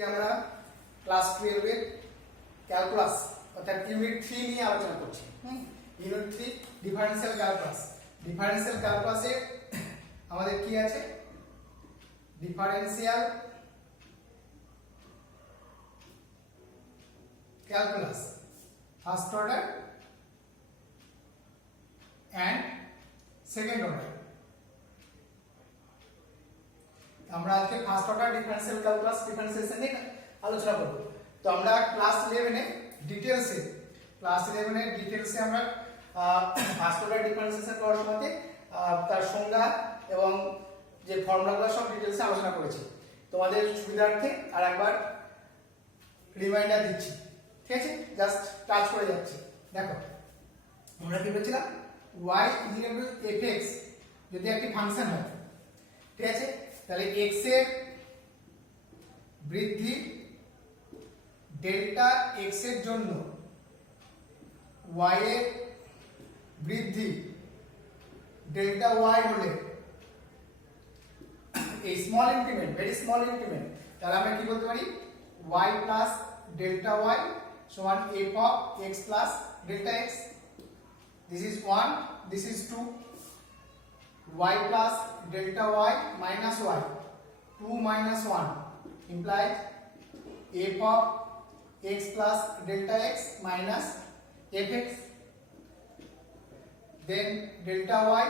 আমরা ক্লাস 12 এর ক্যালকুলাস অর্থাৎ ইউনিট 3 নিয়ে আলোচনা করছি। Unit 3 differential calculus. ডিফারেনশিয়াল ক্যালকুলাসে আমাদের কি আছে? Differential calculus first order and second order. আমরা আজকে first order differential calculus differentiation নিয়ে আলোচনা করব। তো আমরা ক্লাস 11 এ ডিটেইলসে আমরা ফার্স্ট অর্ডার ডিফারেন্সিয়েশন করার সময় তার সংজ্ঞা এবং যে ফর্মুলাগুলো সব ডিটেইলসে আলোচনা করেছি। তোমাদের সুবিধার্থে আর একবার রিমাইন্ডার দিচ্ছি, ঠিক আছে? জাস্ট টাচ করে যাচ্ছি। দেখো আমরা কি বলছিলাম, y fx যদি একটি ফাংশন হয়, ঠিক আছে, তাহলে x এর বৃদ্ধি ডেল্টা x এর জন্য y এর বৃদ্ধি ডেল্টা y হলে এই small increment, very small increment, তাহলে আমরা কি বলতে পারি? y প্লাস ডেল্টা y সমান f of x plus delta x। This is 1, this is 2. Y plus delta y minus y, 2 minus 1 implies f of x plus delta x minus fx. Then delta y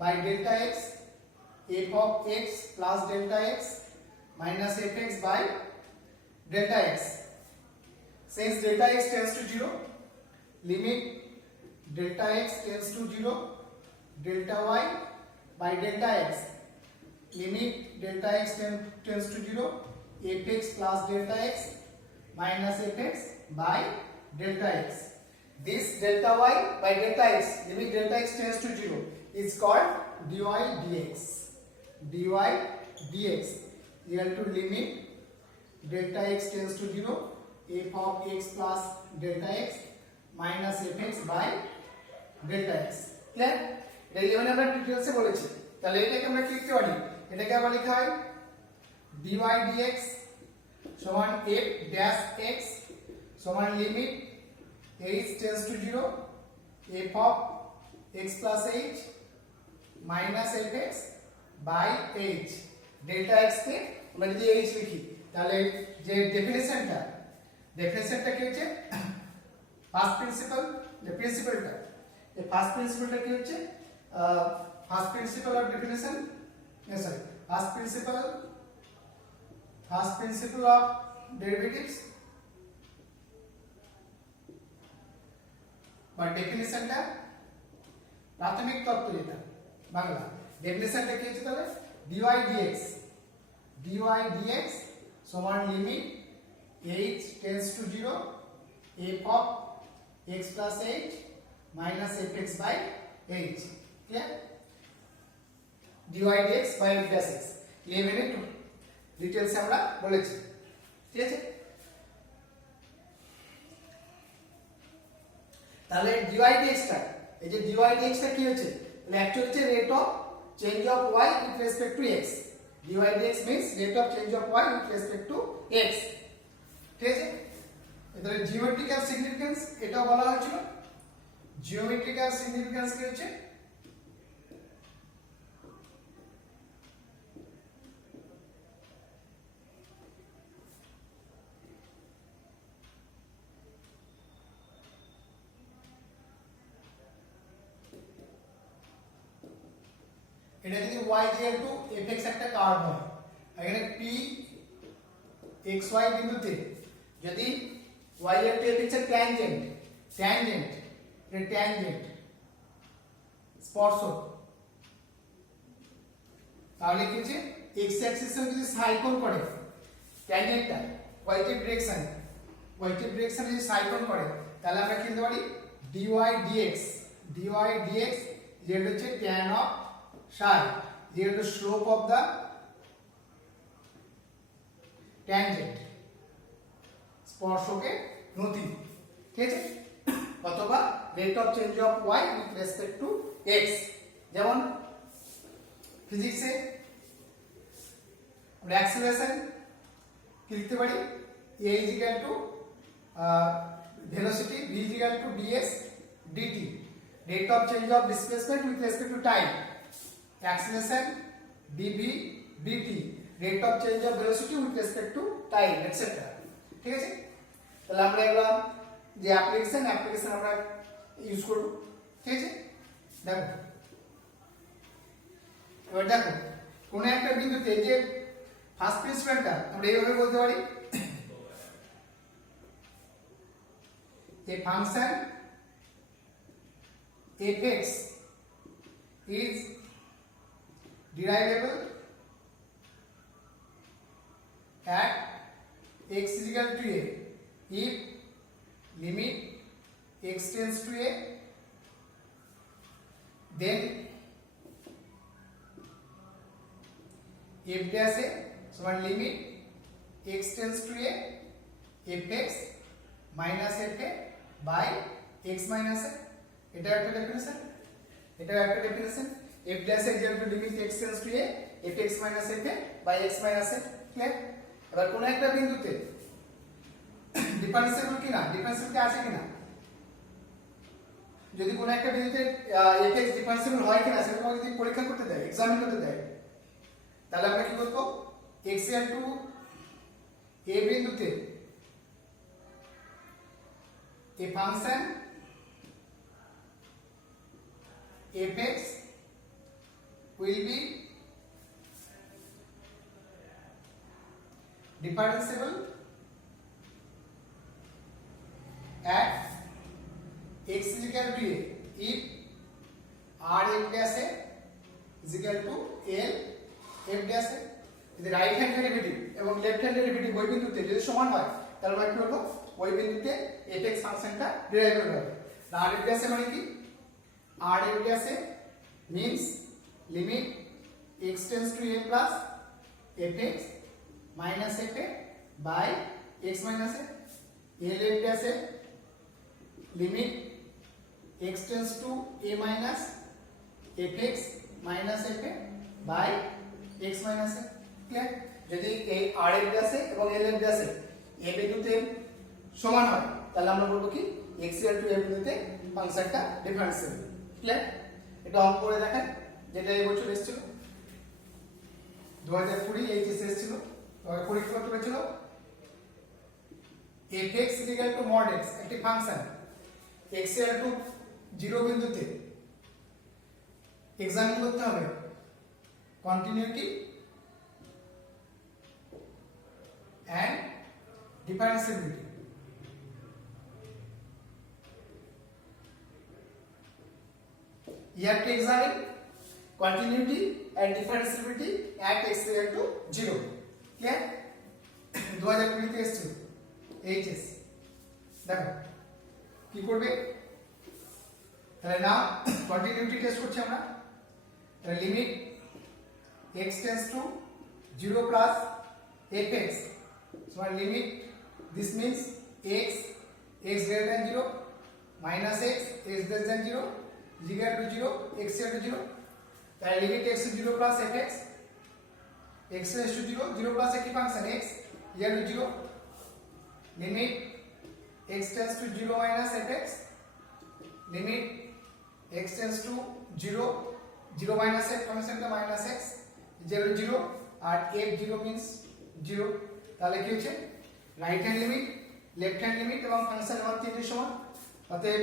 by delta x, f of x plus delta x minus fx by delta x. Since delta x tends to 0, limit delta x tends to 0, delta y by delta x, limit delta x tends to 0, fx plus delta x minus fx by delta x. This delta y by delta x, limit delta x tends to 0, is called dy dx. dy dx equal to limit delta x tends to 0, f of x plus delta x minus fx by delta x. Clear? এটা যেমন আমরা ডিটেইলসে বলেছি, তাহলে এটাকে আমরা কি লিখতে পারি? এটাকে আবার লেখা হয় dy dx সমান f ড্যাশ x সমান limit h tends to 0, f of x plus h minus fx by h। Delta x কে আমরা যদি h লিখি, তাহলে যে ডেফিনিশনটা কি হচ্ছে? ফার্স্ট প্রিন্সিপাল, যে প্রিন্সিপালটা, এই ফার্স্ট প্রিন্সিপালটা কি হচ্ছে? First principal of definition, sorry, first principal of derivatives বা ডেফিনিশনটা প্রাথমিক তত্ত্ব, যেটা বাংলা ডেফিনিশনটা কি হচ্ছে? তাহলে dy dx সমান limit h tends to 0, f of x plus h minus fx by h। Clear? dy dx by f dash x 11 এর ডিটেইলসে আমরা বলেছি, ঠিক আছে? তাহলে dy dx টা, এই যে dy dx টা কি হচ্ছে? তাহলে অ্যাকচুয়ালি হচ্ছে rate of change of y with respect to x। dy dx means rate of change of y with respect to x, ঠিক আছে? এটার জিওমেট্রিক্যাল সিগনিফিকেন্স এটাও বলা হয়েছিল। জিওমেট্রিক্যাল সিগনিফিকেন্স কি হচ্ছে? এটা যদি y equal to fx একটা কার্ভ হয়, এখানে p xy বিন্দুতে যদি y equal to fx এর ট্যানজেন্ট স্পর্শক, তাহলে কি হচ্ছে? x অ্যাক্সিস এর যদি সাইক্লোন করে ট্যানজেন্টটা y কে ডিরেকশন যদি সাইক্লোন করে, তাহলে আমরা কি লিখতে পারি? dy dx যেটা হচ্ছে tan of psi equal to slope of the tangent, স্পর্শকের নতি, ঠিক আছে? অথবা rate of change of y with respect to x। যেমন ফিজিক্সে অ্যাক্সিলারেশন কি লিখতে পারি a is equal to velocity v is equal to ds dt, rate of change of displacement with respect to time, acceleration dv dt, rate of change of velocity with respect to time, etc. ঠিক আছে, তাহলে আমরা এগুলা যে অ্যাপ্লিকেশন আমরা ইউজ করব। ঠিক আছে, দেখো এবার দেখো কোন একটা বিন্দুতে যে ফার্স্ট প্রিন্সিপালটা আমরা এইভাবে বলতে পারি a function fx is derivable at x is equal to a if limit x tends to a, then f dash a সমান limit x tends to a fx minus fa by x minus a, এটা একটা definition, f dash a is equal to limit x tends to a fx minus fa by x minus a, clear. এবার কোন একটা বিন্দুতে ডিফারেন্সিয়েবল কিনা, ডিফারেন্সিয়েবল আছে কিনা, যদি কোন একটা বিন্দুতে fx ডিফারেন্সিয়েবল হয় কিনা সেটা তোমাকে যদি পরীক্ষা করতে দেয়, এক্সামিন করতে দেয়, তাহলে আমরা কি করব x equal to a বিন্দুতে a function fx will be differentiable at x is equal to a if r f dash a is equal to l f dash a, যদি রাইট হ্যান্ড ডেরিভেটিভ এবং left hand derivative ওই বিন্দুতে যদি সমান হয় তাহলে আমরা কি করব ওই বিন্দুতে fx ফাংশনটা ডেরাইভ করব। আর f dash a মানে কি, r f dash a means limit x tends to a plus fx minus fa by x minus a, l f dash a limit x tends to a minus fx minus fa by x minus a, clear. যদি এই r f dash a এবং l f dash a a বিন্দুতে সমান হয় তাহলে আমরা বলবো কি x equal to a বিন্দুতে ফাংশনটা ডিফারেন্সিয়েবল, ক্লিয়ার। এটা অঙ্ক করে দেখেন, যেটা এই বছর এসেছিল 2020 এইচএস এসেছিল, পরীক্ষা করতে হয়েছিল fx is equal to mod x একটি ফাংশন x equal to 0 বিন্দুতে এক্সামিন করতে হবে continuity and differentiability, you have to examine continuity and differentiability at x equal to 0, clear। 2020 তে এসেছিল এইচএস, দেখো কি করবে, তাহলে না কন্টিনিউটি টেস্ট করছি আমরা, তাহলে limit x tends to 0 plus fx, so our limit this means x greater than 0 minus x less than 0 is equal to 0 x equal to 0, তাহলে limit x to 0 plus fx x tends to 0 plus একটি function x equal to 0, limit x tends to 0 minus fx, limit x tends to 0 minus x ফাংশনটা minus x equal to 0 আর f 0 means 0, তাহলে কি হচ্ছে right hand limit, left hand limit এবং function এর মান তিনটির সমান, অতএব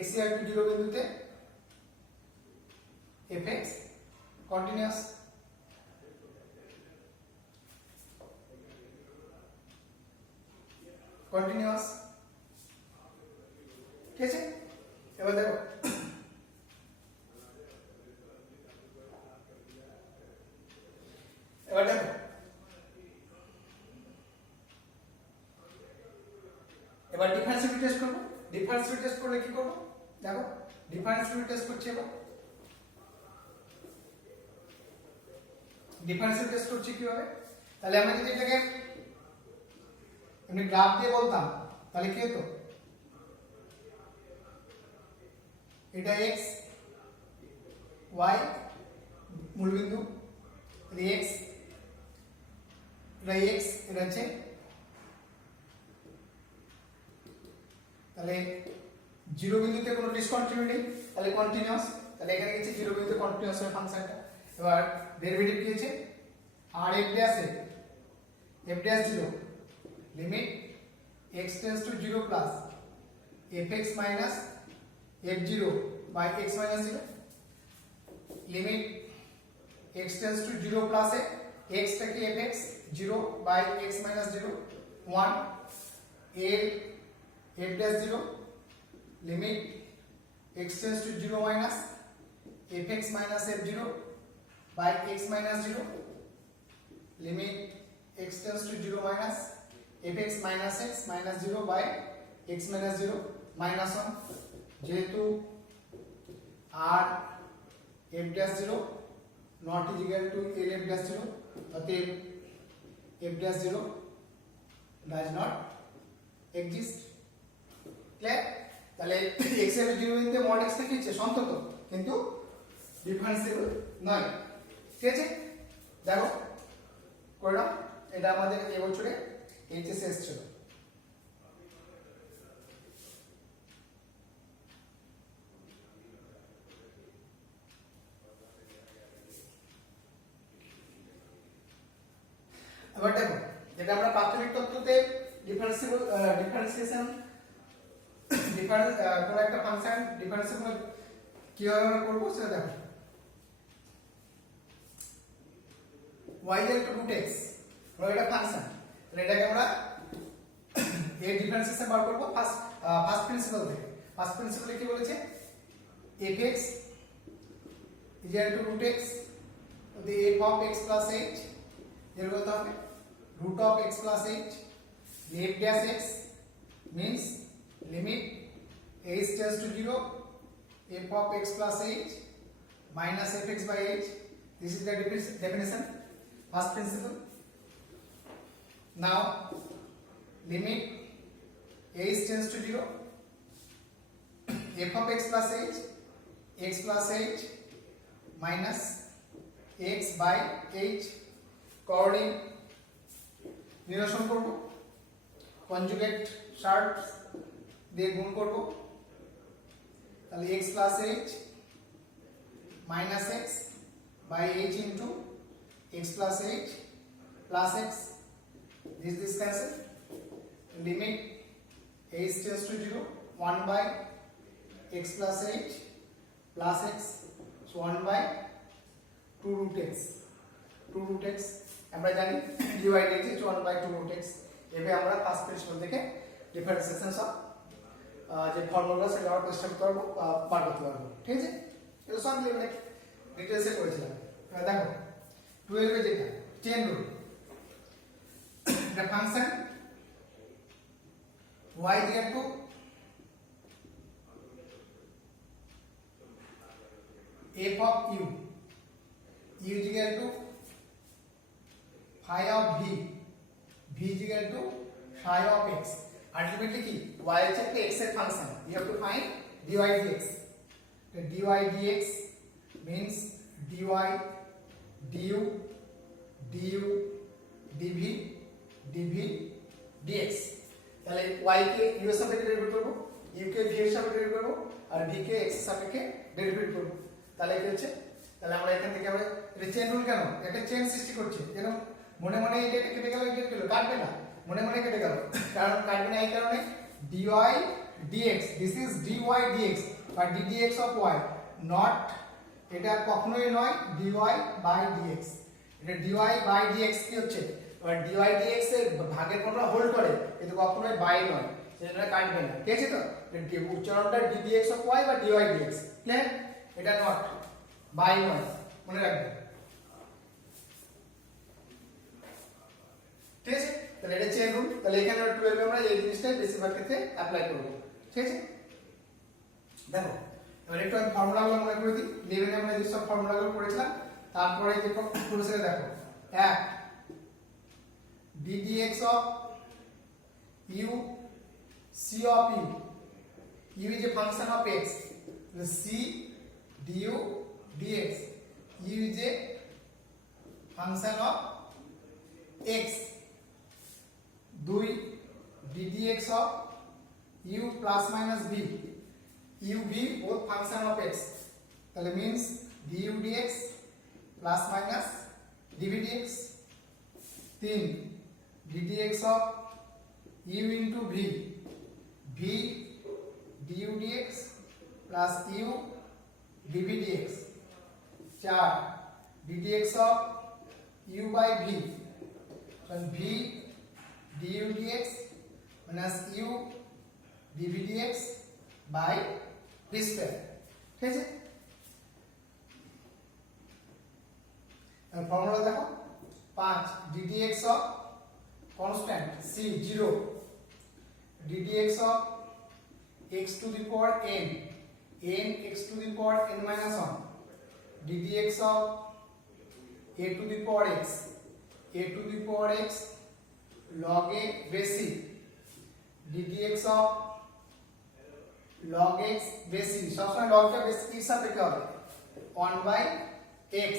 x equal to 0 বিন্দুতে fx কন্টিনিউয়াস। ঠিক আছে, এবার দেখো এবার ডিফারেন্সিয়েবল টেস্ট করব। ডিফারেন্সিয়েবল টেস্ট করলে কি করব, দেখো ডিফারেন্সিয়েবল টেস্ট করছি, এবার ডিফারেন্সিয়েবল টেস্ট করছি কিভাবে, তাহলে আমরা যদি এটাকে এমনি গ্রাফ দিয়ে বলতাম তাহলে কি হতো, এটা x y মূলবিন্দু, x এটা x এটা হচ্ছে তাহলে জিরো বিন্দুতে কোনো ডিসকন্টিনিউটি তাহলে কন্টিনিউয়াস তাহলে এখানে গেছে জিরো বিন্দুতে কন্টিনিউয়াস হবে ফাংশনটা এবার ডেরিভেটিভ কি আছে আর f dash f'0 limit x tends to 0 plus fx minus f0 by x minus 0 limit x tends to 0 plus x টাকে fx 0 by x minus 0 1 a f dash 0 limit x tends to 0 minus fx minus f0 by x minus 0 limit x tends to 0 minus fx minus x minus 0 by x minus 0 minus 1 যেহেতু r f dash 0 not is equal to l f dash 0 অতএব f dash 0 does not exist clear তাহলে x এর 0 বিন্দুতে mod x থেকে ইচ্ছে সন্তত কিন্তু ডিফারেন্সিবল নয় ঠিক আছে দেখো করলাম এটা আমাদের এই বছরে এইচএস এসেছিল এবার দেখো এটা আমরা প্রাথমিক তত্ত্বতে ডিফারেন্সিয়েশন ডিফারেন্স কোন একটা ফাংশন ডিফারেন্সিয়েশন কিভাবে আমরা করব সেটা দেখো y equal to root x হলো এটা ফাংশন তাহলে এটাকে আমরা এর ডিফারেন্সিয়েশন বার করব ফার্স্ট প্রিন্সিপাল থেকে ফার্স্ট প্রিন্সিপালে কি বলেছে fx is equal to root x the f of x plus h এর কত হবে root of x plus h f dash x means limit h tends to 0 f of x plus h minus fx by h this is the definition first principle now limit h tends to 0 f of x plus h minus x by h coordinate নিরসন করব conjugate shirt দিয়ে গুণ করব তাহলে x plus h minus x by h into x plus h plus x this cancel limit h tends to 0 1 by x plus h plus x so 1 by 2 root x আমরা জানি dy dx is 1 by 2 root x এভাবে আমরা first principal থেকে ডিফারেন্সিয়েশন সব যে ফর্মুলা সেটা আমরা প্রতিষ্ঠা করতে পারবো বার করতে পারবো ঠিক আছে এটা সব মানে ডিটেইলসে করেছিলাম দেখো 12 এ যেটা chain rule the function y is equal to f of u is equal to phi of v is equal to phi of x ultimately কি y হচ্ছে একটা x এর function you have to find dy dx the dy dx means dy du du dv dv dx তাহলে y কে u এর সাপেক্ষে ডেরিভেট করব u কে v এর সাপেক্ষে ডেরিভেট করব আর v কে x এর সাপেক্ষে ডেরিভেট করব তাহলে কি হচ্ছে তাহলে আমরা এখান থেকে আমরা এটা চেইন রুল কেন একটা চেইন সৃষ্টি করছে এরকম মনে মনে এটা কেটে গেল এটা কেটে গেল কাটবে না মনে মনে কেটে গেল কারণ কাটবে না এই কারণে dy dx this is dy dx but ddx of y not এটা কখনোই নয় dy by dx এটা dy by dx কি হচ্ছে এবার dy dx এর ভাগের ফর্মুলা হোল্ড করে কিন্তু কখনোই বাই নয় সেজন্য কাটবে না ঠিক আছে তো উচ্চারণটা ddx of y বা dy dx ক্লিয়ার এটা নট বাই নয় মনে রাখবে ঠিক আছে তাহলে এটা চেইন রুল তাহলে এখানে 12 আমরা এই জিনিসটা বেশিরভাগ ক্ষেত্রে অ্যাপ্লাই করব ঠিক আছে দেখো এবার একটু আমি ফর্মুলাগুলো মনে করে দিই 11 এ আমরা যে সব ফর্মুলাগুলো পড়েছিলাম তারপরে যে প্রসেসে দেখো 1 ddx of u c of u is a function of x the c du dx u is a function of x 2 ddx of u plus minus b u v both function of x তাহলে means du dx plus minus dv dx 3 ddx of u into v v du dx plus u dv dx 4 ddx of u by v so v du dx minus u dv dx by v square ঠিক আছে ফর্মুলা দেখো 5 ddx of constant c 0 ddx of x to the power n n x to the power n minus 1 ddx of a to the power x a to the power x log a base c ddx of log x base c সবসময় log টা বেস এর সাপেক্ষে হবে 1 by x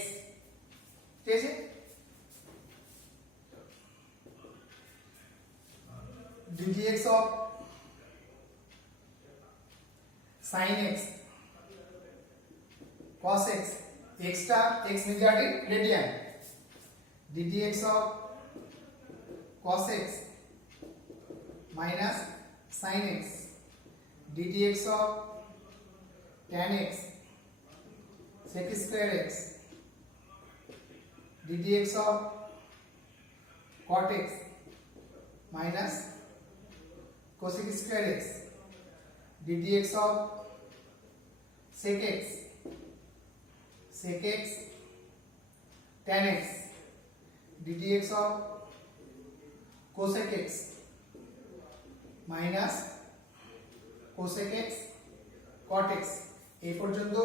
ঠিক আছে ddx of sin x cos x x টা x measured in radian ddx of cos x minus sin x ddx of tan x sec square x ddx of cot x minus cosec square x ddx of sec x tan x ddx of cosec x minus cosec x cot x এই পর্যন্ত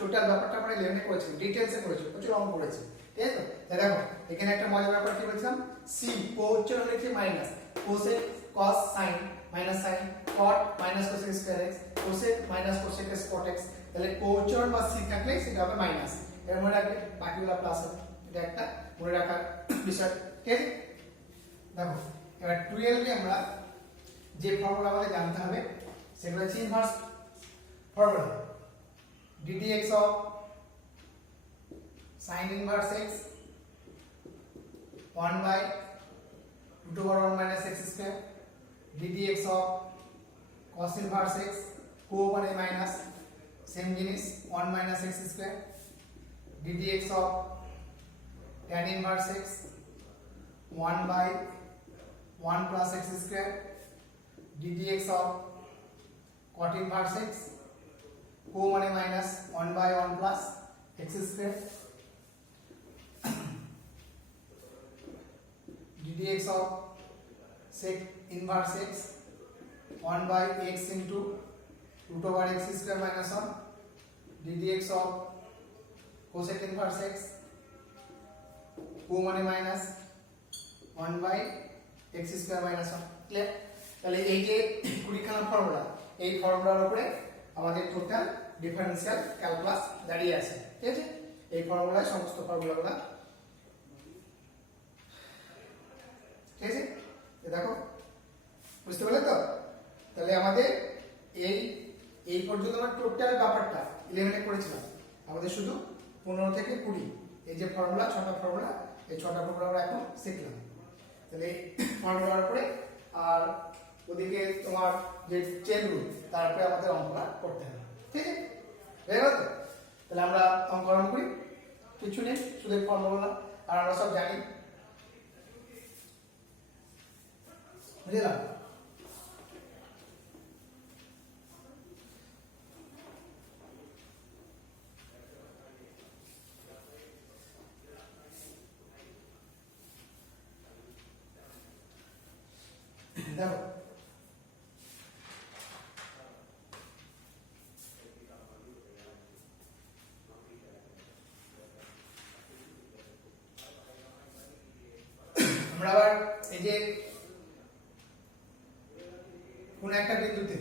টোটাল ব্যাপারটা আমরা 11 এ করেছি ডিটেইলসে করেছি প্রচুর অঙ্ক করেছি ঠিক আছে তো দেখো এখানে একটা মজার ব্যাপার কি বলছিলাম c কো উচ্চারণ লিখছি minus cosec cos sin minus sin cot minus cosec square x cosec minus cosec s cot x তাহলে কো উচ্চারণ বা c থাকলে সেটা হবে মাইনাস এর মনে রাখবে বাকিগুলো প্লাস হবে এটা একটা মনে রাখার বিষয় ঠিক আছে দেখো এবার 12 এ আমরা যে ফর্মুলা আমাদের জানতে হবে সেগুলো হচ্ছে inverse formula ddx of sin inverse x 1 by 2 to the power 1 minus x square ddx of cos inverse x co over a minus same জিনিস 1 minus x square ddx of tan inverse x 1 by 1 plus x square ddx of cot inverse x co over a minus 1 by 1 plus x square ddx of sec inverse x 1 by x into root over x square minus 1 ddx of cosec inverse x co over a minus 1 by x square minus 1 ক্লিয়ার তাহলে এই যে 20 খানা ফর্মুলা এই ফর্মুলার উপরে আমাদের total differential calculus দাঁড়িয়ে আছে ঠিক আছে এই ফর্মুলায় সমস্ত ফর্মুলাগুলো ঠিক আছে দেখো বুঝতে পারলে তো তাহলে আমাদের এই পর্যন্ত আমরা টোটাল ব্যাপারটা 11 এ করেছিলাম আমাদের শুধু 15 থেকে 20 এই যে ফর্মুলা ছটা ফর্মুলা এই ছটা ফর্মুলা আমরা এখন শিখলাম তাহলে ফর্মুলার উপরে আর ওদিকে তোমার যে চেন রুল তারপরে আমাদের অঙ্কটা করতে হবে ঠিক আছে হয়ে গেল তো তাহলে আমরা অঙ্ক আরম্ভ করি কিছু নেই শুধু ফর্মুলা আর আমরা সব জানি বুঝলাম দেখো আমরা আবার এই যে কোন একটা বিন্দুতে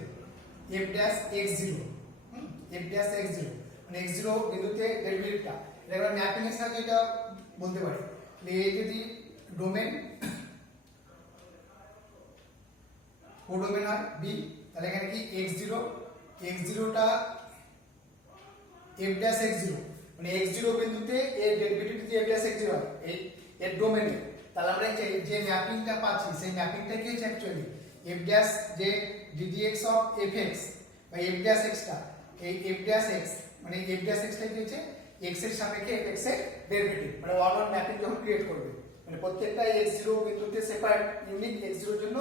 f dash x0 f dash x0 মানে x0 বিন্দুতে ডেরিভেটিভটা এটা আমরা ম্যাপিং এর সাহায্যে এটা বলতে পারি এই যদি ডোমেন কোডোমেন হয় বি, তাহলে এখানে কি x0 টা f ড্যাশ x0 মানে x0 বিন্দুতে এর ডেরিভেটিভ যদি f ড্যাশ x0 হয় এই এর ডোমেনে, তাহলে আমরা যে ম্যাপিংটা পাচ্ছি সেই ম্যাপিংটা কি হচ্ছে অ্যাকচুয়ালি f ড্যাশ যে ddx অফ fx বা f ড্যাশ x টা এই f ড্যাশ x মানে f ড্যাশ x টা কি হচ্ছে x এর সাপেক্ষে fx এর ডেরিভেটিভ, মানে ওয়ান ওয়ান ম্যাপিং যখন ক্রিয়েট করবে মানে প্রত্যেকটা x0 বিন্দুতে সেপারেট ইউনিক x0 এর জন্য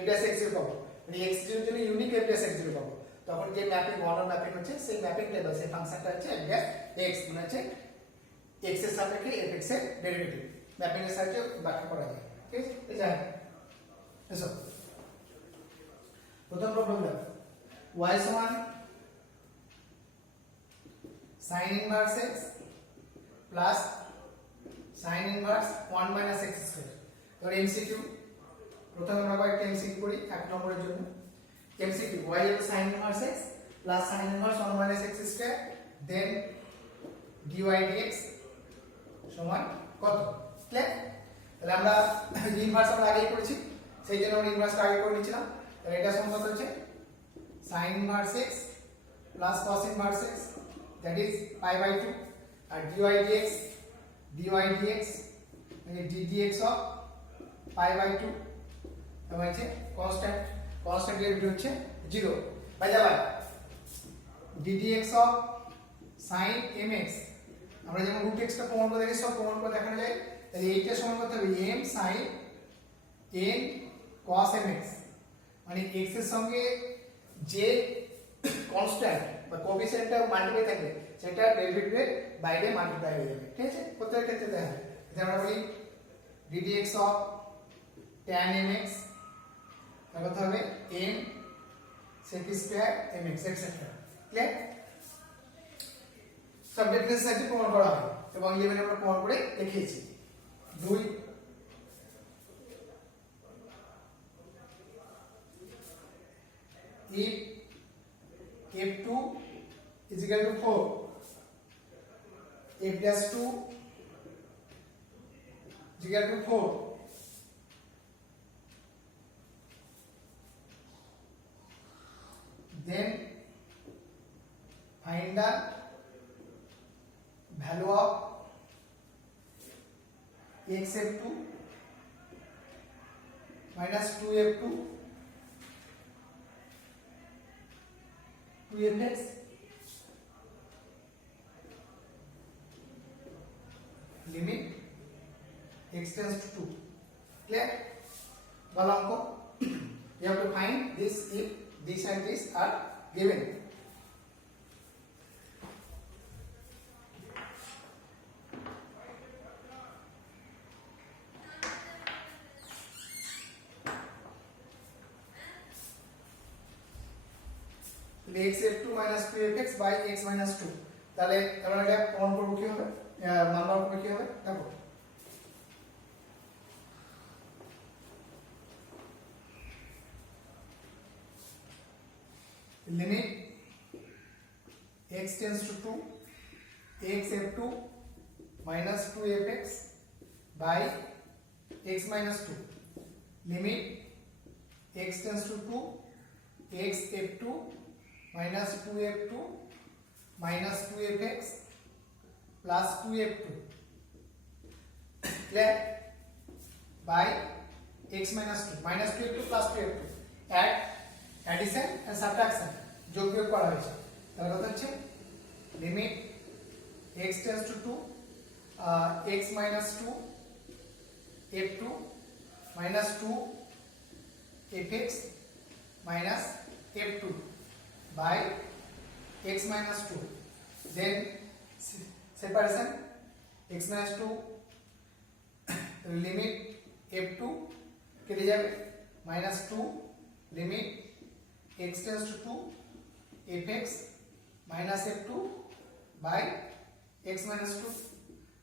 f ড্যাশ x0 পাবো, মানে x0 এর জন্য ইউনিক f ড্যাশ x0 পাবো, তখন যে ম্যাপিং ওয়ান ওয়ান ম্যাপিং হচ্ছে সেই ম্যাপিংটা বা সেই ফাংশনটা হচ্ছে f ড্যাশ x মানে হচ্ছে x এর সাপেক্ষে fx এর ডেরিভেটিভ ম্যাপিং এর সাহায্যে ব্যাখ্যা করা যায়। ঠিক আছে, এই যায় এসো প্রথম প্রবলেম দেখো y সমান sin inverse x plus sin inverse 1 minus x square. এবার এমসিকিউ প্রথমে আমরা কয়েকটা এমসিকিউ করি এক নম্বরের জন্য। এমসিকিউ y এর sin inverse x plus sin inverse 1 minus x square then dy dx সমান কত? ক্লিয়ার? তাহলে আমরা ইনভার্স আমরা আগেই করেছি, সেই জন্য আমরা ইনভার্সটা আগে করে নিয়েছিলাম। তাহলে এটা সমান কত হচ্ছে sin inverse x plus cos inverse x that is pi by 2 R dy dx মানে ddx of pi by 2 এবং হচ্ছে কনস্ট্যান্ট ভ্যালু হচ্ছে 0 বাই যা by ddx of sin mx আমরা যেমন root x টা প্রমাণ করে দেখি, সব প্রমাণ করে দেখানো যায়। তাহলে এইটা সমান করতে হবে m sin n cos mx মানে x এর সঙ্গে যে কনস্ট্যান্ট বা কোএফিসিয়েন্টটা মাল্টিপ্লাই থাকবে সেটা ডেরিভেটিভের বাইরে মাল্টিপ্লাই হয়ে যাবে। ঠিক আছে, প্রত্যেকটা ক্ষেত্রে দেখা যায়। এটা আমরা বলি ddx of tan mx তার কথা হবে m sec square mx etcetera. Clear? সব ডিফারেন্স সাথে প্রমাণ করা হবে এবং 11 আমরা প্রমাণ করে দেখিয়েছি। 2 if f2 is equal to 4 f dash 2 is equal to 4 then find the value of xf2 minus 2f2 2fx limit x tends to 2. Clear? Balanko, you have to find this if this and this are given. xf2 minus 2fx by x minus 2 তাহলে আমরা এটা প্রমাণ করব কি হবে, মান বার করব কি হবে দেখো। Limit x tends to 2 xf2 minus 2fx by x minus 2 limit x tends to 2 xf2 minus 2f2 minus 2fx plus 2f2 clear by x minus 2 minus 2f2 plus 2f2 add addition and subtraction যোগ বিয়োগ করা হয়েছে। তাহলে কত হচ্ছে limit x tends to 2 x minus 2 f2 minus 2 fx minus f2 by x minus 2 then separation x minus 2 limit f2 কেটে যাবে minus 2 limit x tends to 2 fx minus f2 by x minus 2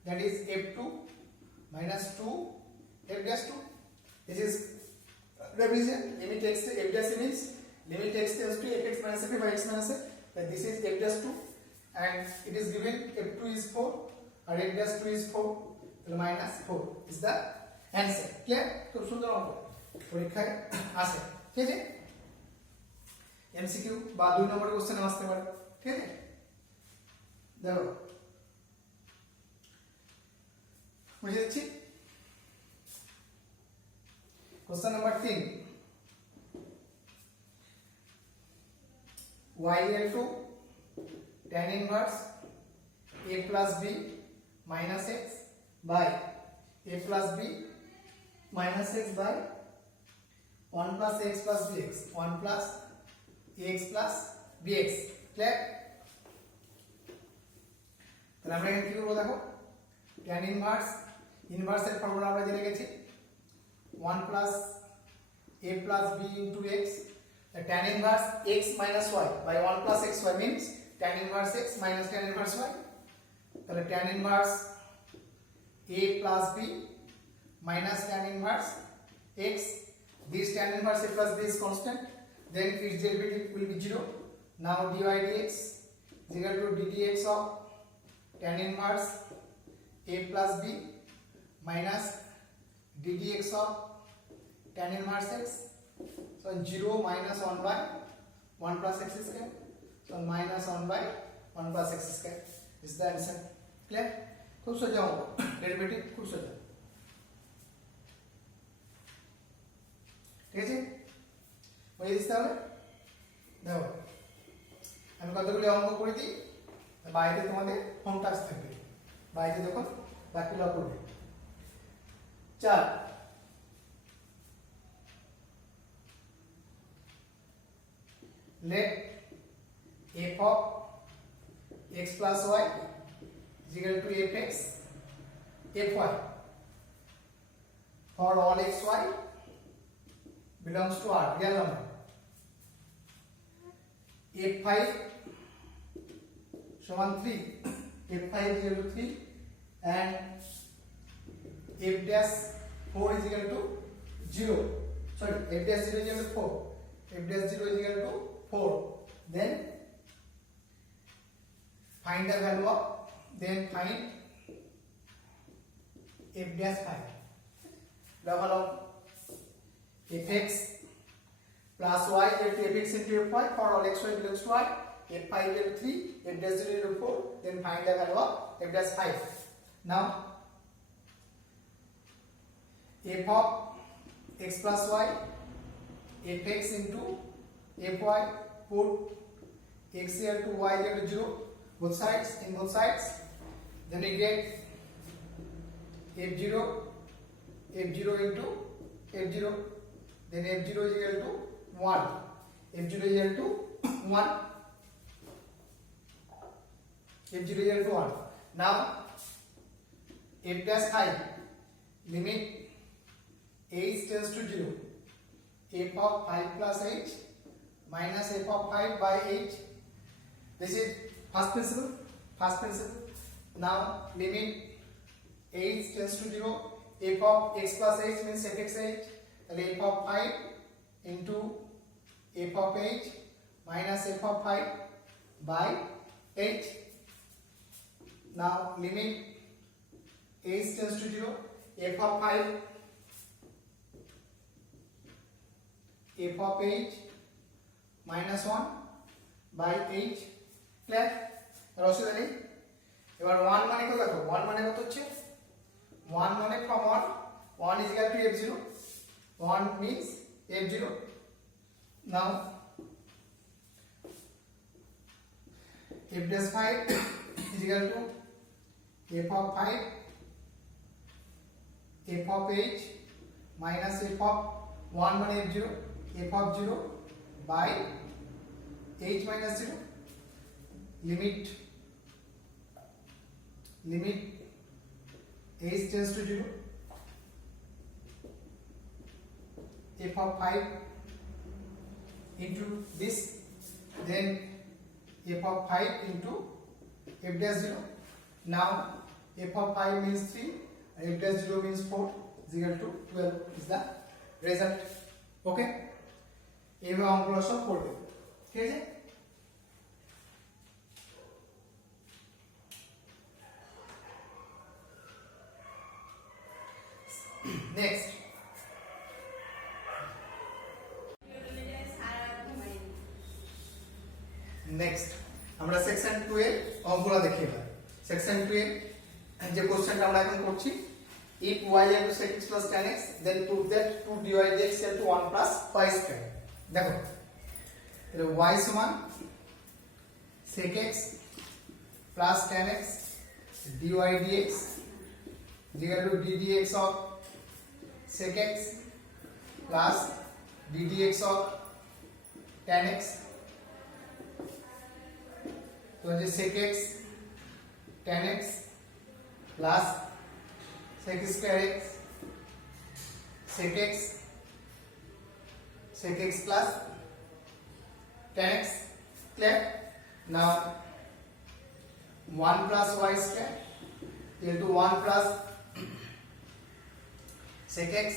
that is f2 minus 2 f dash 2. This is revision. Limit x f dash means limit x tends to fx minus f by x minus f. That this is f dash 2 and it is given f2 is 4 or f dash 2 is 4, so minus 4 is the answer. Clear? খুব সুন্দর অঙ্ক পরীক্ষায় আসে, ঠিক আছে? এমসিকিউ বা 2 নম্বরের কোশ্চেন আসতে পারে, ঠিক আছে? দেখো বুঝে যাচ্ছি। Question number 3, y equal to tan inverse a plus b minus x by a plus b minus x by 1 plus x plus bx, 1 plus ax plus bx। Clear? তাহলে আমরা এখানে কি করব দেখো, tan inverse এর ফর্মুলা আমরা জেনে গেছি 1 plus a plus b into x, tan inverse x minus y by 1 plus xy means tan inverse x minus tan inverse y। তাহলে tan inverse a plus b minus tan inverse x, this tan inverse a plus b is constant, then its derivative will be 0. Now dy dx is equal to ddx of tan inverse a plus b minus ddx of tan inverse x, so 0 minus 1 by 1 plus x square, so minus 1 by 1 plus x square is the answer। clear? খুব সোজা অঙ্ক, ডেরিভেটিভ খুব সোজা, ঠিক আছে? বুঝে দিতে হবে। দেখো আমি কতগুলো অঙ্ক করে দিই, বাড়িতে তোমাদের হোম টাস্ক থাকবে, বাড়িতে যখন বাকিগুলো করবে। 4, let f of x plus y is equal to fx fy for all xy belongs to R, real number। f5 সমান 3, f5 is equal to 3 and f dash 4 is equal to 0, sorry f dash 0 is equal to 4, f dash 0 is equal to 4, then find the value of, then find f dash 5, level of fx plus y, fx into fy for all xy belongs to y, f5 equal to 3, f dash 0 equal to 4, then find the value of f dash 5। now f of x plus y, fx into fy, put x equal to y equal to 0 both sides, in both sides, then we get f0 into f0, then f0 is equal to 1, f0 is equal to 1, f0 is equal to 1। now f dash 5, limit h tends to 0, f of 5 plus h minus f of 5 by h, this is first principle, now limit h tends to 0, f of x plus h means fx h, f of 5 into f of h minus f of 5 by h, now limit h tends to 0, f of 5 f of h minus 1 by h। Clear? অসুবিধা নেই। এবার 1 মানে কত দেখো, 1 মানে কত হচ্ছে, 1 মানে from 1 is equal to f0, 1 means f0। now f dash 5 is equal to f of 5 f of h minus f of 1 মানে f0, f of 0 by h minus 0, limit h tends to 0, f of 5 into this, then f of 5 into f dash 0, now f of 5 means 3 and f dash 0 means 4 is equal to 12 is the result। ওকে, এইভাবে অঙ্কগুলো সব করবে, ঠিক আছে? next next আমরা সেকশন 2 এর অঙ্কগুলো দেখি এবার সেকশন 2 এর যে কোশ্চেনটা আমরা এখন করছি if y equal to sec x plus tan x then prove that 2 dy dx equal to 1 plus y square দেখো তাহলে y সমান sec x plus tan x dy dx is equal to d dx of sec x plus d dx of tan x तो जो sec x tan x plus sec square x sec x plus tan x clear now 1 plus y square equal to 1 plus sec x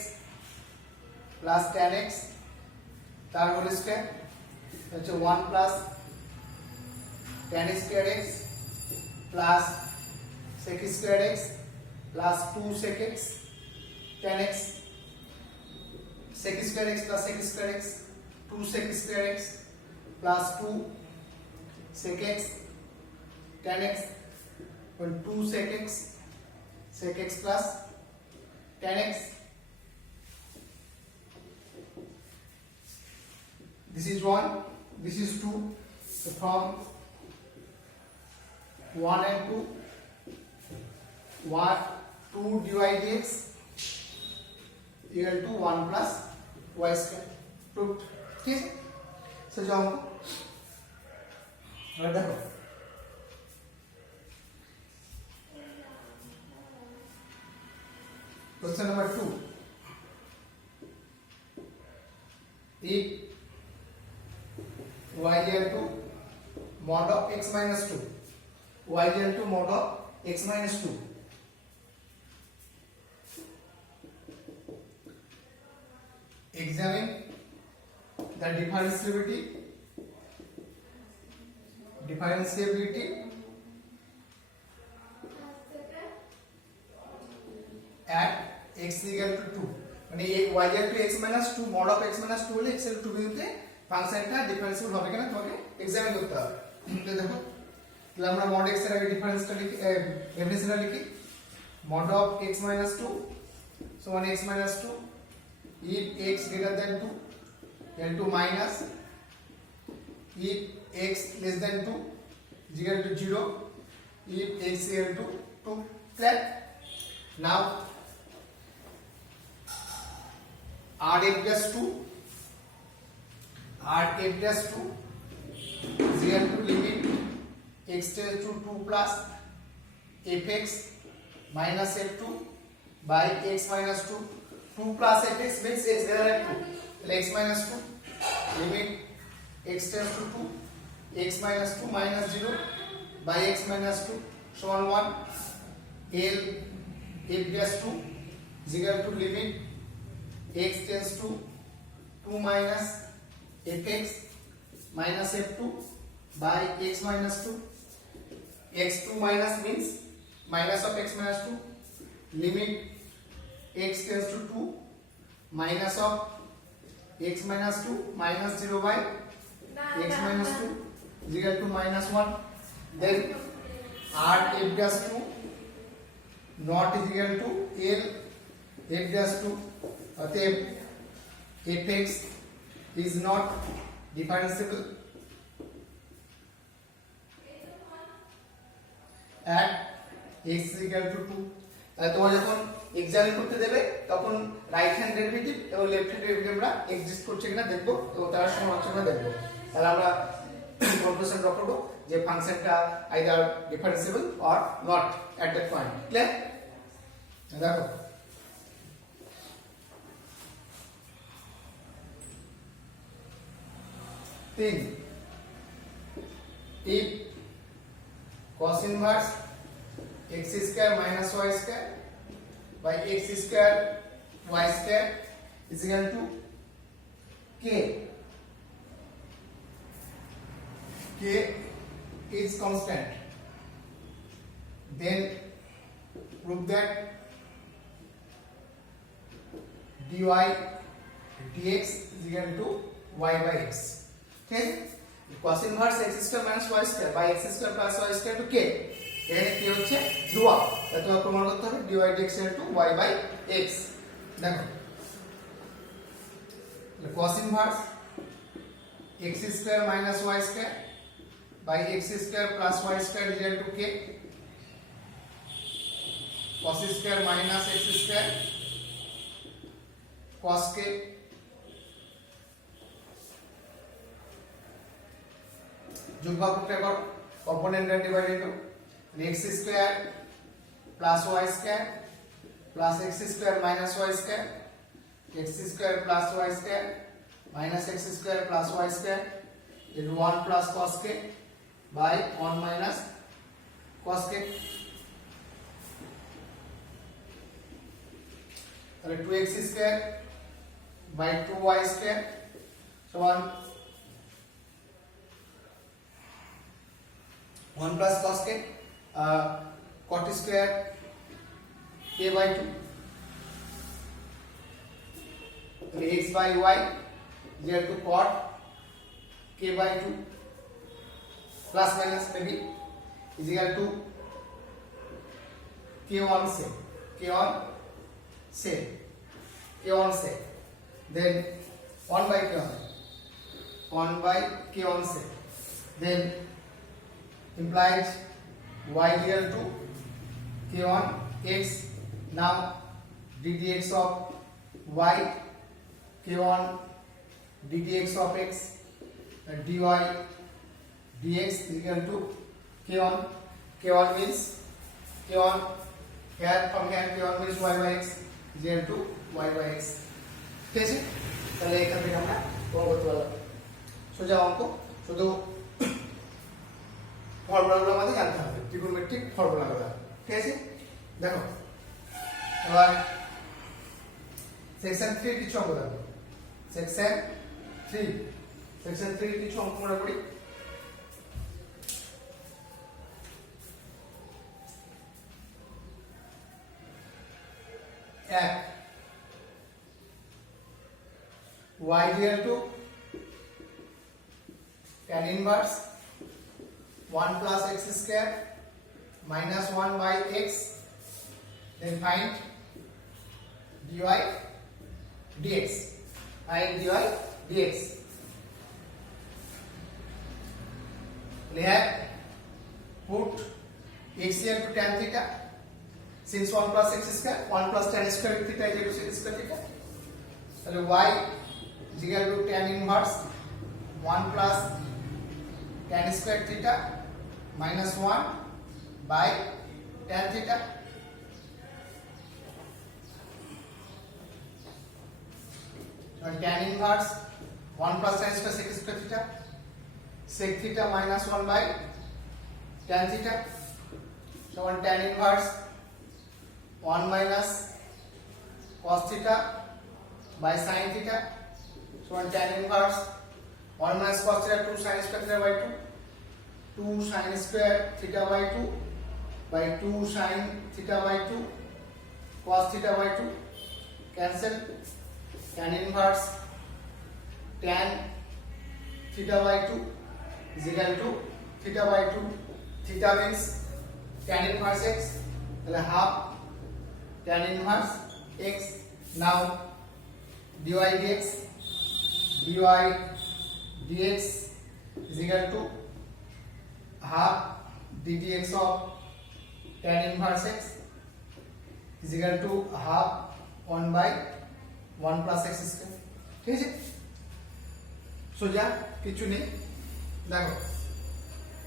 plus tan x তার whole square হচ্ছে 1 plus tan square x plus sec square x plus 2 sec x tan x sec square x plus sec square x 2 sec square x plus 2 sec x tan x and 2 sec x plus tan x this is 1 this is 2 so from 1 and 2 1 2 dy dx equal to 1 plus y square proved ठीक है सो जाओ और देखो question number 2 if y equal to mod of x minus 2 y equal to mod of x minus 2 examine the differentiability at x equal to 2 মানে y equal to x minus 2 mod of x minus 2 হলে x equal to 2 বিন্দুতে ফাংশনটা ডিফারেন্সিয়েবল হবে কিনা তোমাকে এক্সামিন করতে হবে তো দেখো তাহলে আমরা mod x এর আগে ডিফারেন্সটা লিখি ডেফিনিশনটা লিখি mod of x minus 2 so 1 x minus 2 if x greater than 2 equal to minus if x less than 2 is equal to 0 if x equal to 2 clear now r f plus 2 r f plus 2 is equal to limit x tends to 2 plus fx minus f2 by x minus 2 2 plus fx means x greater than 2 x minus 2 limit x tends to 2 x minus 2 minus 0 by x minus 2 so on 1 l f plus 2 is equal to limit x tends to 2 minus fx minus f2 by x minus 2 x2 minus means minus of x minus 2 limit x tends to 2 minus of x minus 2 minus 0 by x minus 2 is equal to minus 1 then r f plus 2 not is equal to l f plus 2 অতএব fx is not differentiable at x is equal to 2 তাহলে তোমরা যখন এক্সামিন করতে দেবে তখন right hand derivative এবং left hand derivative আমরা এক্সিস্ট করছে কিনা দেখবো এবং তার সমালোচনা দেখবো তাহলে আমরা কনক্লুশন ড্র করব যে ফাংশনটা either differentiable or not at that point clear দেখো thing if cos inverse x square minus y square by x square y square is equal to k is constant then prove that dy dx is equal to y by x ठीक है cos inverse x square minus y square by x square plus y square to k এখানে কি হচ্ছে ধ্রুবক তাই তোমাকে প্রমাণ করতে হবে dy dx into y by x দেখো cos inverse x square minus y square by x square plus y square is equal to k cos square minus x square cos k যোগফল প্রক্রিয়া করো component divide into x square plus y square plus x square minus y square x square plus y square minus x square plus y square is 1 প্লাস cos k by 1 minus cos k তাহলে 2x square by 2y square সমান 1 plus cos k cot square k by 2 x by y is equal to cot k by 2 plus minus maybe is equal to k1 से then 1 by k1 से then implies y equal to k1 x now ddx of y k1 ddx of x dy dx is equal to k1 means k1 here from here k1 means y by x is equal to y by x ঠিক আছে তাহলে এখান থেকে আমরা প্রমাণ করতে পারলাম সোজা অঙ্ক শুধু ফর্মুলাগুলো আমাদের জানতে হবে ট্রিগোনোমেট্রিক ফর্মুলাগুলো ঠিক আছে দেখো এবার সেকশন 3 কিছু অঙ্ক দেখো সেকশন 3 কিছু অঙ্ক আমরা করি এক y equal to tan inverse 1 plus x square minus 1 by x then find dy dx we have put x equal to tan theta since 1 plus x square 1 plus tan square theta is equal to sin square theta so y is equal to tan inverse 1 plus tan square theta minus 1 by tan theta and tan inverse 1 plus tan square sec square theta sec theta minus 1 by tan theta so on tan inverse 1 minus cos theta by sin theta so on tan inverse 1 minus cos theta 2 sin square theta by 2 sin square theta by 2 by 2 sin theta by 2 cos theta by 2 cancel tan inverse tan theta by 2 is equal to theta by 2 theta means tan inverse x then half tan inverse x now dy dx is equal to half ddx of tan inverse x is equal to half 1 by 1 plus x square ঠিক আছে সোজা কিছু নেই দেখো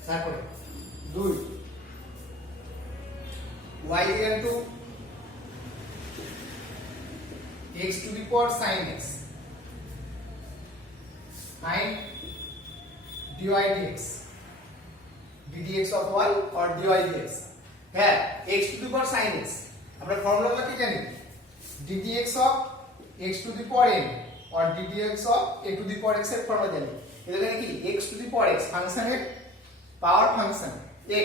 তারপরে 2 y equal to x to the power sin x and dy dx ddx of y or dy dx হ্যাঁ x to the power sin x আমরা ফর্মুলাটা কি জানি ddx of x to the power n or ddx of a to the power x এর ফর্মুলা জানি এখানে কি x to the power x ফাংশনের পাওয়ার ফাংশন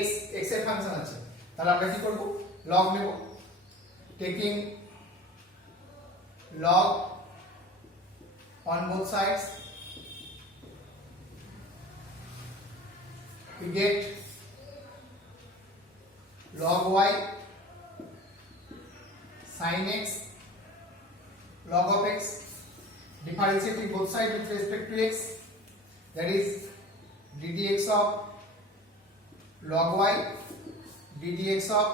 x এর ফাংশন আছে তাহলে আমরা কি করব log নেব taking log on both sides we get log y sin x log of x, differentiating both sides with respect to x, that is ddx of log y ddx of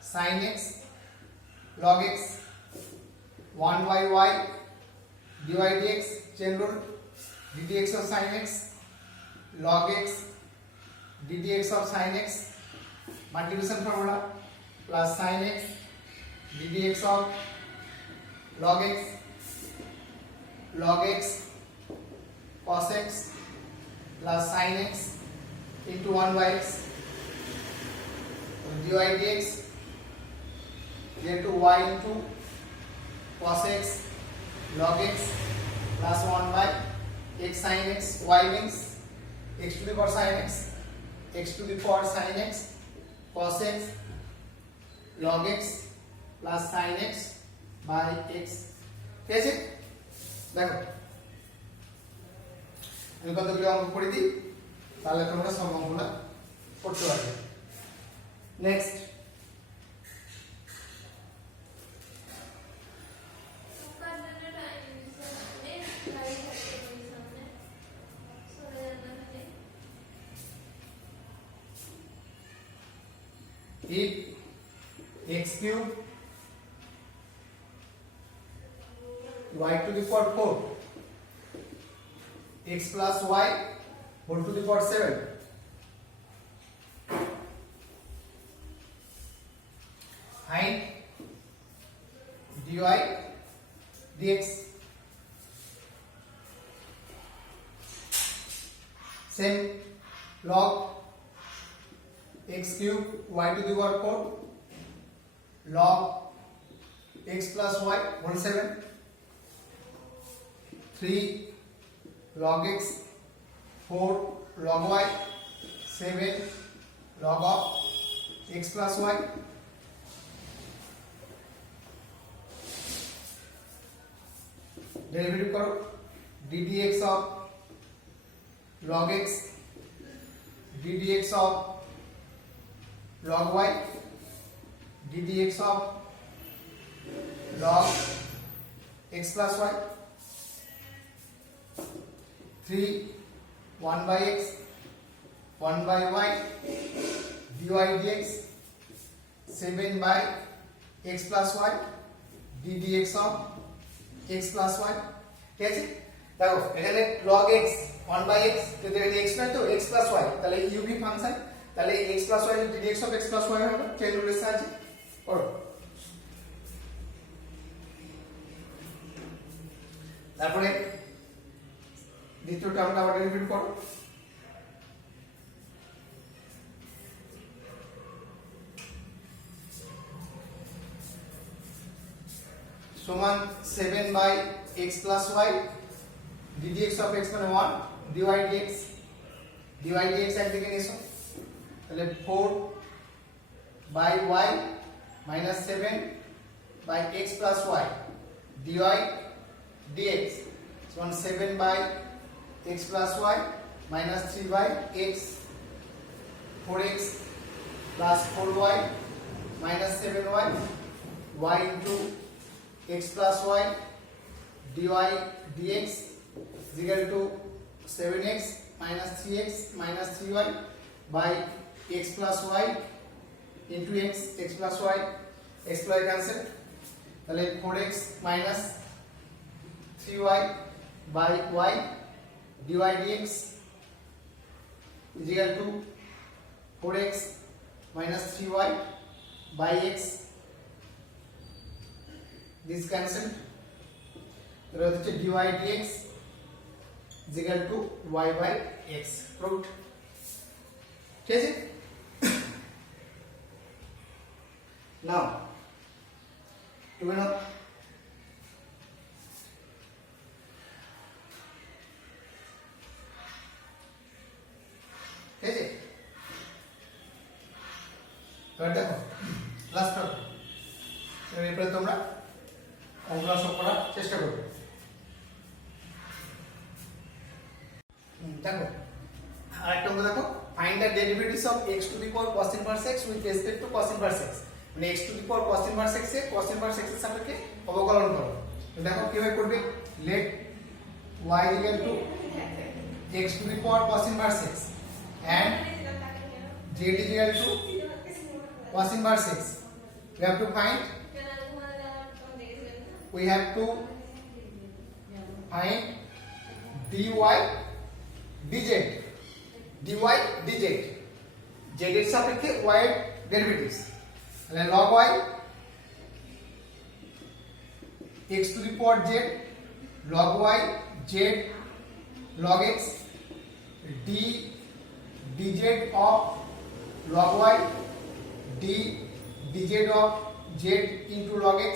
sin x log x, 1 by y dy dx, chain rule, ddx of sin x log x ddx of sin x, multiplication formula, plus sin x ddx of log x cos x plus sin x into 1 by x, dy dx to y into cos x log x plus 1 by x sin x, y means x to the power sin x, x to the power sin x cos x log x plus sin x by x, ঠিক আছে? দেখো আমি কতগুলো অঙ্ক করে দিই, তাহলে তোমরা সব অঙ্কগুলো করতে পারবে। Next if x cube y to the power 4 x plus y whole to the power 7 find dy dx, same log x cube y to the power 4 log x plus y whole 7, 3 log x, 4 log y, 7 log of x plus y, derivative करो ddx of log x ddx of log y ddx of log x plus y, 3 1 by x 1 by y dy dx, 7 by x plus y ddx of x plus y, ঠিক আছে? দেখো এখানে log x 1 by x, যদি এটা x নয় তো x plus y, তাহলে u v function, তাহলে x plus y ddx of x plus y হবে, চেইন রুলের সাহায্যে করো। তারপরে দ্বিতীয় টার্মটা আবার ডেরিভেটিভ করো, সমান 7 by x plus y ddx of x মানে 1 dy dx একদিকে নিছো, তাহলে 4 by y minus 7 by x plus y dy dx সমান 7 by x plus y minus 3 by x, 4x plus 4y minus 7y y into x plus y dy dx is equal to 7x minus 3x minus 3y by x plus y into x plus y, x plus y cancel, তাহলে 4x minus 3y by y dy dx is equal to 4x minus 3y by x, this cancel, তাহলে হচ্ছে dy dx is equal to y by x, proved, ঠিক আছে? now to know ঠিক আছে? এবার দেখো লাস্ট এরপরে তোমরা অঙ্কগুলো সব করার চেষ্টা করবে। দেখো আরেকটা অঙ্ক দেখো, find the derivatives of x to the power cos inverse x with respect to cos inverse x, মানে x to the power cos inverse x এর cos ইনভার্স x এর সাপেক্ষে অবকলন করো। তো দেখো কিভাবে করবে, let y equal to x to the power cos inverse x and z is equal to cos inverse x. We have to find dy dz, z এর সাপেক্ষে y এর ডেরিভেটিভস, তাহলে log y x to the power z log y z log x dz of log y dz of z into log x,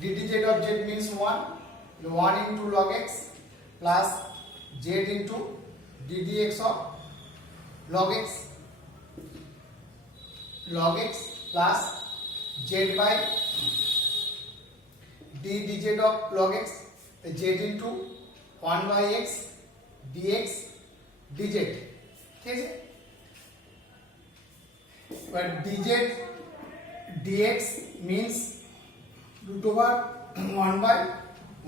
dz of z means 1 into log x plus z into ddx of log x plus z by dz of log x, z into 1 by x dx dz, ঠিক আছে। এবার dz dx means root over 1 by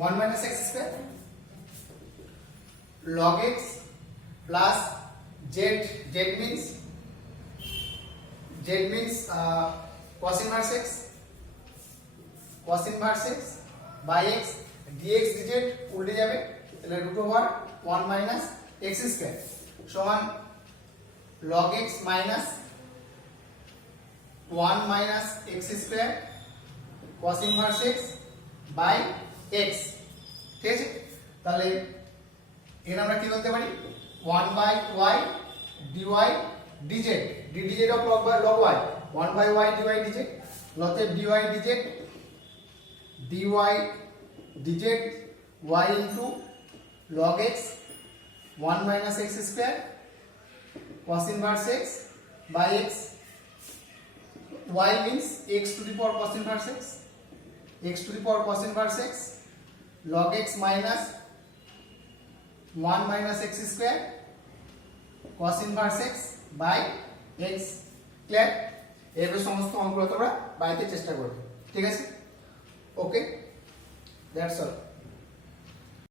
1 minus x square log x plus z means cos inverse x by x dx dz উল্টে যাবে, তাহলে root over 1 minus x square সমান log x minus 1 minus x square cos inverse x by x, ঠিক আছে। তাহলে এর আমরা কি বলতে পারি, 1 by y dy dz, ddz of log y 1 by y dy dz, লতে dy dz dz y into log x 1 minus x square cos inverse x by x, y means x to the power cos inverse x to the power cos inverse x log x minus 1 minus x square cos inverse x by x, clear. এভাবে সমস্ত অঙ্কগুলো তোমরা বাড়িতে চেষ্টা করবে, ঠিক আছে। ওকে, that's all.